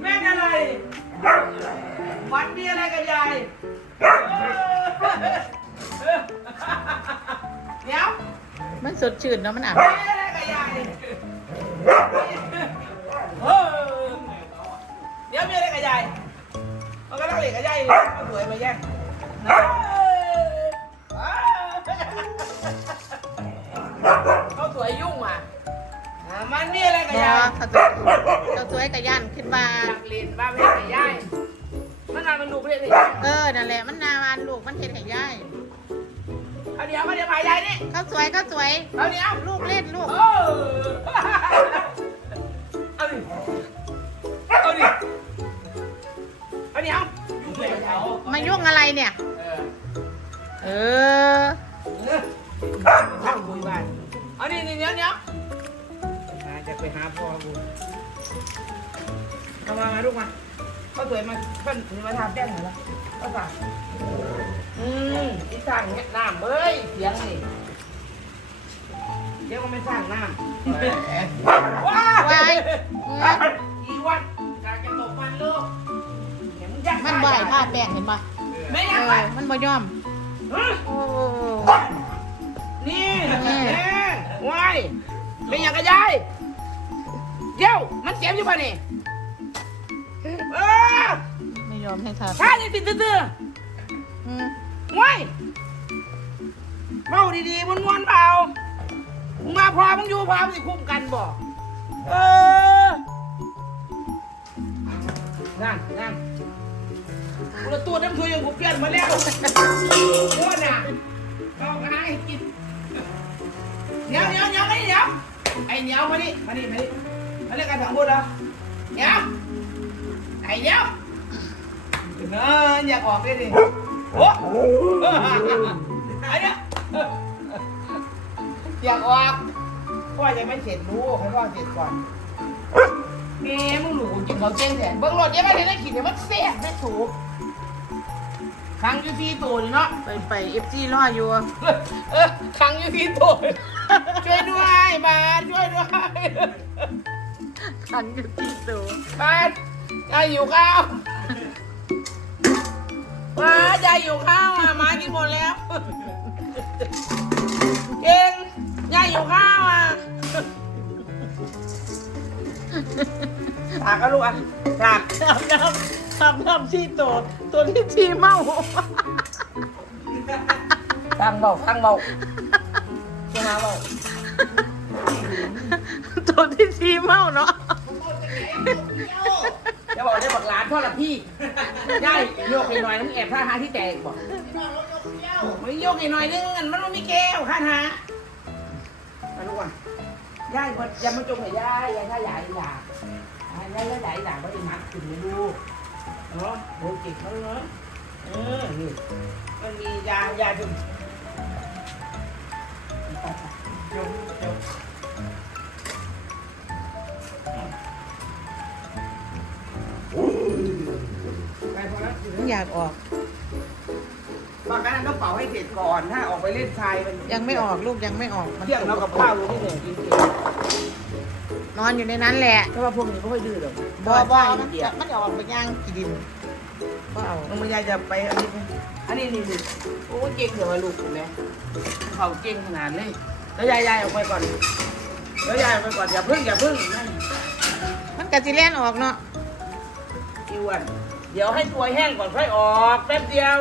แม่งอะไรมันมีอะไรกับยายเดี๋ยว มันสดชื่นเนาะมันอะมีอะไรกับยายเออเดี๋ยวมีอะไรกับยายมันก็ต้องเหล็กกับยายเอาสวยมาแย่งเขะไรกับบอยายเขาตัวเขาสวยกับย่านขึ้นมาอยากเรียนบ้าไม่ให้ยายมันนานมันดูไม่ได้สิเออนั่นแหละมันนาวานลูกมันเห็นให้ย่ายเอาเดี๋ยวมาเดี๋ยวมายายนี่เขาสวยเขาสวยเอาเดี๋ยวลูกเล่นลูกเออเอาดิเอาดิเอาเดี๋ยวยุ่งเลยเอามายุ่งอะไรเนี่ย เออเออช่างคุยบ้านเอาดินี่เดี๋ยวเดี๋ยวหาจะ ไปหาพ่อกูเอามามาลูกมาเขาสวยมาเพิ่นถือมาทาแป้งหน่อยละก็ฝากอืมที่สร้างเนี่ยน้ำเอ้ยเสียงนี่เดี๋ยวมันไม่สร้างน้ำว้าวไว้เอออีวันการจะตกมันลูกเดี๋ยวมึงยัดมันบ่ายผ้าแป้งเห็นปะไม่เอยัดอไปมันบ่ยอมฮะโอ้นี่แม่แม่วายไม่อยากกระยาย เดี๋ยวมันเจ็บอยู่ป่ะนี่เออไม่ยอมให้ทาถ้าจะติดตื้ออืมๆวายเมาดีๆม้วนๆเปล่ามึงมาพอมึงอยู่พอมึงสิคุ้มกันบ่เออนั่นนั่นกูละตัวน้ำทุยยังกูเปลี่ยนมาแล้วม้วนอะเอากระให้กินเหนียวเหนียวเหนียวมานี่เหนียวไอ้เหนียวมานี่มานี่มานี่มา เรียกกันสองคนเหรอเหนียวไอ้เหนียวเนอะอยากออกเลยดิโอ้ไอ้เนี่ยอยากออกพ่อยังไม่เสร็จรู้ให้พ่อเสร็จก่อนเมีมึงหนูกินเขาเจ๊งแทนเบิ้งรถยังไงเนี่ยได้กินเนี่ยมันเสียไม่ถูกครั้งอยู่ที่ตัวนี่เนาะไปไปเอฟซีรออยู่เออครั้งอยู่ที่ตัวช่วยด้วยบาสช่วยด้วย ขันอยู่ที่ตัวบ้านยายอยู่ข้าวว้ายายอยู่ข้าวอะหมากินหมดแล้วเก่งยายอยู่ข้าวอะถากกันลูกอะถากทำน้ำทำน้ำที่ตัวตัวที่ชีเมาฟังเบาฟังเบาใช่ไหมเบา ตัวที่ชีเมาเนาะจะบอกได้บอกหลานพ่อละพี่ยายโยกไอีกหน่อยนึงแอบท่าหาที่แตกบอกไม่โยกไอีกหน่อยนึงอันมันไม่มีแก้วท่าหามาลูกอะย่ายบ่อย่ามาจงให้ย่ายยายถ้าใหญ่อยากย่ายยายใหญ่อยากก็ได้มัดถึงให้ดูกเนาะโบจิกเขาเนาะเออนี่มันมียายาจุ่ม มจุ่มไปพอแล้วอยากออกปากกันต้องเป่าให้เสร็จก่อนถ้าออกไปเล่นชายมันยังไม่ออกลูกยังไม่ออกมันเที่ยงเรากับข้าวรู้ที่หนึ่งกินเก่งนอนอยู่ในนั้นแหละเพราะว่าพวกนี้ไม่ค่อยดื้อหรอกบ่บ่ใช่มันเดียจะมันจะออกไปย่างกี่ดินบ่เอาน้องมันยายจะไปอันนี้ไหมอันนี้นี่นี่โอ้เก่งเดี๋ยวลูกคุณแม่เขาเก่งขนาดเลยแล้วยายยายออกไปก่อนแล้วยายออกไปก่อนอย่าพึ่งอย่าพึ่งนั่นมันกะจิเล่นออกเนาะอีอ้วันเดี๋ยวให้ตัวแห้งก่อนค่อยออกแป๊บเดียว